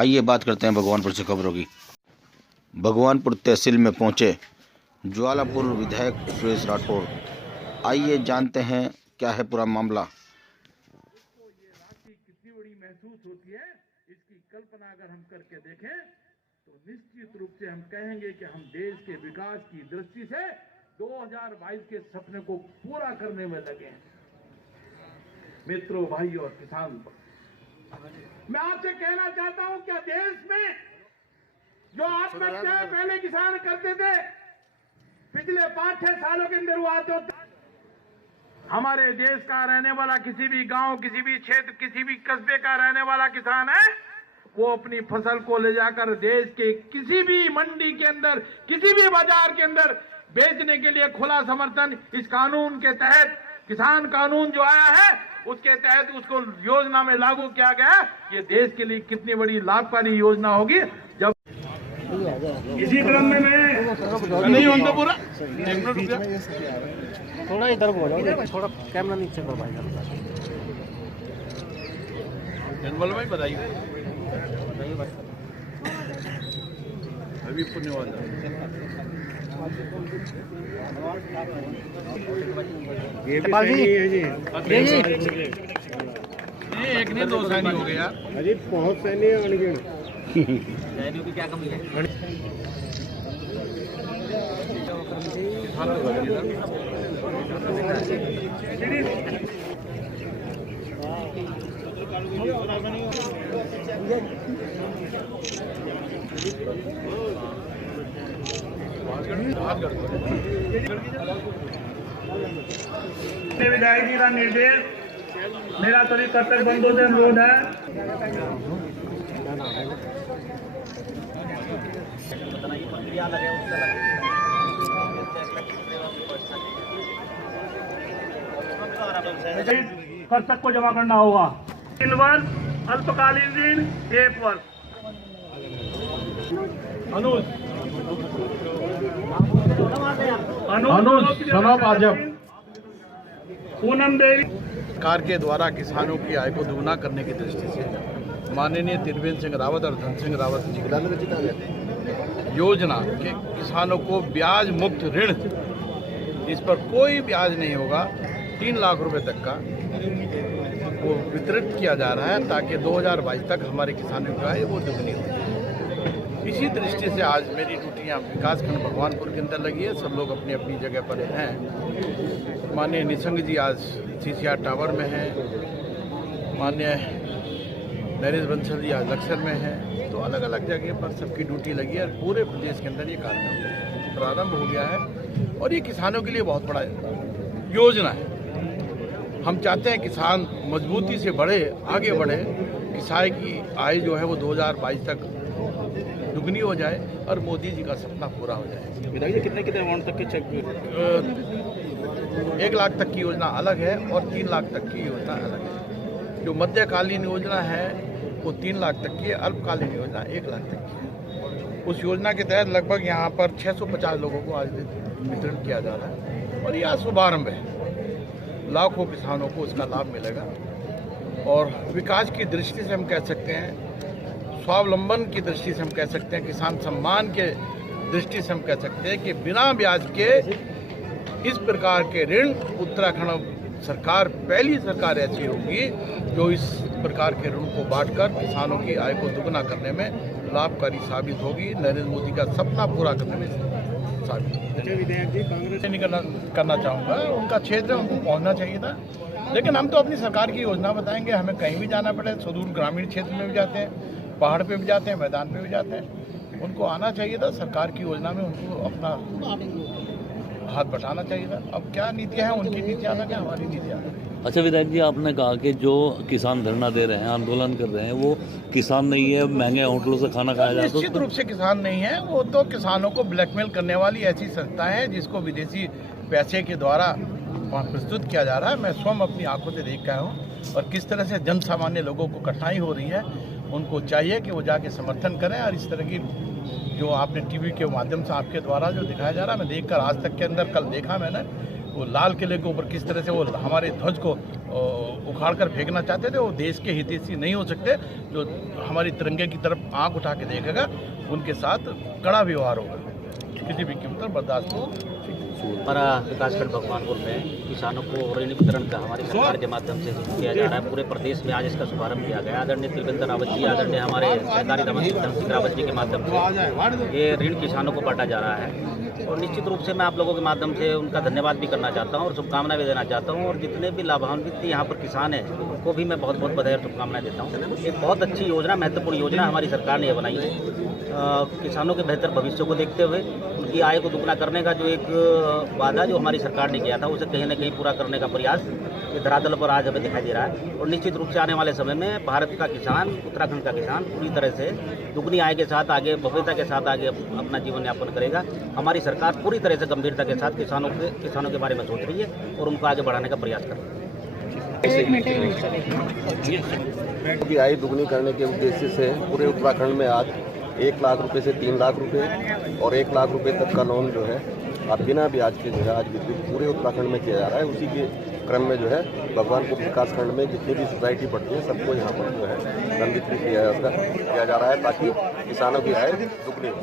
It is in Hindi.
आइए बात करते हैं भगवानपुर से खबरों की। भगवानपुर तहसील में पहुंचे ज्वालापुर विधायक सुरेश राठौर। आइए जानते हैं क्या है पूरा मामला। ये राशि कितनी बड़ी महसूस होती है, इसकी कल्पना अगर हम करके देखें तो निश्चित रूप से हम कहेंगे कि हम देश के विकास की दृष्टि से 2022 के सपने को पूरा करने में लगे हैं। मित्रों, भाइयों और किसान, मैं आपसे कहना चाहता हूं, क्या देश में जो आत्महत्याएं पहले किसान करते थे, पिछले 5-6 सालों के अंदर वो आत्महत्या, हमारे देश का रहने वाला किसी भी गांव, किसी भी क्षेत्र, किसी भी कस्बे का रहने वाला किसान है, वो अपनी फसल को ले जाकर देश के किसी भी मंडी के अंदर, किसी भी बाजार के अंदर बेचने के लिए खुला समर्थन इस कानून के तहत, किसान कानून जो आया है उसके तहत उसको योजना में लागू किया गया। ये देश के लिए कितनी बड़ी लाभकारी योजना होगी। जब इसी क्रम में मैं नहीं होता पूरा थोड़ा इधर बोलो, थोड़ा कैमरा नीचे करो भाई। जनरल भाई बताइए, अभी पुण्यवान एक नहीं 2 सैनिक हो गया अजी, बहुत सैनिक सैनिक की क्या कमी है। विधायक जी का निर्देश, मेरा सभी कर्तव्य बंधुओं से अनुरोध है, कर्तव्य को जमा करना होगा। 3 वर्ष अल्पकालीन ऋण 1 वर्ष। अनुज पूनम देवी। सरकार के द्वारा किसानों की आय को दोगुना करने की दृष्टि से माननीय त्रिवेंद्र सिंह रावत और धन सिंह रावत जी योजना के किसानों को ब्याज मुक्त ऋण, इस पर कोई ब्याज नहीं होगा, 3 लाख रुपए तक का वो वितरित किया जा रहा है, ताकि 2022 तक हमारे किसानों की आय वो दुगनी हो जाए। इसी दृष्टि से आज मेरी ड्यूटियाँ विकासखंड भगवानपुर के अंदर लगी है। सब लोग अपनी अपनी जगह पर हैं। माननीय निशंक जी आज CCR टावर में हैं, माननीय नरेश बंसल जी आज लक्सर में हैं। तो अलग अलग जगह पर सबकी ड्यूटी लगी है और पूरे प्रदेश के अंदर ये कार्यक्रम प्रारंभ हो गया है और ये किसानों के लिए बहुत बड़ा योजना है। हम चाहते हैं किसान मजबूती से बढ़े, आगे बढ़े, किसान की आय जो है वो 2022 तक दुगनी हो जाए और मोदी जी का सपना पूरा हो जाए। विधायक जी कितने अमाउंट तक के चेक 1 लाख तक की योजना अलग है और 3 लाख तक की योजना अलग है। जो मध्यकालीन योजना है वो 3 लाख तक की है, अल्पकालीन योजना 1 लाख तक की है। उस योजना के तहत लगभग यहाँ पर 650 लोगों को आज वितरण किया जा रहा है और यह शुभारंभ है। लाखों किसानों को इसका लाभ मिलेगा और विकास की दृष्टि से हम कह सकते हैं, स्वावलंबन की दृष्टि से हम कह सकते हैं, किसान सम्मान के दृष्टि से हम कह सकते हैं कि बिना ब्याज के इस प्रकार के ऋण उत्तराखंड सरकार पहली सरकार ऐसी होगी जो इस प्रकार के ऋण को बांटकर किसानों की आय को दुगना करने में लाभकारी साबित होगी। नरेंद्र मोदी का सपना पूरा करने में साबित होगी। विधायक जी कांग्रेस नहीं करना चाहूँगा, उनका क्षेत्र उनको पहुँचना चाहिए था, लेकिन हम तो अपनी सरकार की योजना बताएंगे। हमें कहीं भी जाना पड़े, सुदूर ग्रामीण क्षेत्र में भी जाते हैं, पहाड़ पे भी जाते हैं, मैदान पे भी जाते हैं, उनको आना चाहिए था। सरकार की योजना में उनको अपना हाथ बटाना चाहिए था। अब क्या नीतियाँ हैं, उनकी नीतियाँ अलग है, हमारी नीतियाँ अलग है। अच्छा विधायक जी, आपने कहा कि जो किसान धरना दे रहे हैं, आंदोलन कर रहे हैं, वो किसान नहीं है, महंगे होटलों से खाना खाया जाता है। निश्चित रूप से किसान नहीं है, वो तो किसानों को ब्लैकमेल करने वाली ऐसी संस्था है जिसको विदेशी पैसे के द्वारा प्रस्तुत किया जा रहा है। मैं स्वयं अपनी आंखों से देख गया हूँ और किस तरह से जन सामान्य लोगों को कठिनाई हो रही है। उनको चाहिए कि वो जाके समर्थन करें और इस तरह की जो आपने टीवी के माध्यम से आपके द्वारा जो दिखाया जा रहा है, मैं देखकर आज तक के अंदर कल देखा मैंने वो लाल किले के ऊपर किस तरह से वो हमारे ध्वज को उखाड़ कर फेंकना चाहते थे, वो देश के हितैषी नहीं हो सकते। जो हमारी तिरंगे की तरफ आंख उठा के देखेगा उनके साथ कड़ा व्यवहार होगा, किसी भी कीमत पर बर्दाश्त नहीं। हमारा विकासखंड भगवानपुर में किसानों को ऋण वितरण का हमारी सरकार के माध्यम से किया जा रहा है। पूरे प्रदेश में आज इसका शुभारंभ किया गया। आदरणीय त्रिवेंद्र रावत जी, आदरणीय हमारे सरकारी मंत्री धन सिंह रावत जी के माध्यम से ये ऋण किसानों को बांटा जा रहा है। और निश्चित रूप से मैं आप लोगों के माध्यम से उनका धन्यवाद भी करना चाहता हूँ और शुभकामनाएं भी देना चाहता हूँ। और जितने भी लाभान्वित यहाँ पर किसान हैं उनको भी मैं बहुत बहुत बधाई और शुभकामनाएं देता हूँ। एक बहुत अच्छी योजना, महत्वपूर्ण योजना हमारी सरकार ने बनाई है। किसानों के बेहतर भविष्य को देखते हुए उनकी आय को दुगना करने का जो एक वादा जो हमारी सरकार ने किया था उसे कहीं न कहीं पूरा करने का प्रयास ये धरातल पर आज हमें दिखाई दे रहा है। और निश्चित रूप से आने वाले समय में भारत का किसान, उत्तराखंड का किसान पूरी तरह से दुगनी आय के साथ आगे, भव्यता के साथ आगे अपना जीवन यापन करेगा। हमारी सरकार पूरी तरह से गंभीरता के साथ किसानों के बारे में सोच रही है और उनको आगे बढ़ाने का प्रयास कर रही है। की आय दुगनी करने के उद्देश्य से पूरे उत्तराखंड में आज 1 लाख रुपए से 3 लाख रुपए और 1 लाख रुपए तक का लोन जो है आप बिना ब्याज के जो है आज पूरे उत्तराखंड में किया जा रहा है। उसी के क्रम में जो है भगवानपुर विकासखंड में जितनी भी सोसाइटी पड़ती है सबको यहाँ पर जो है ऋण वितरित किया जा रहा है ताकि किसानों की आय दुगनी हो।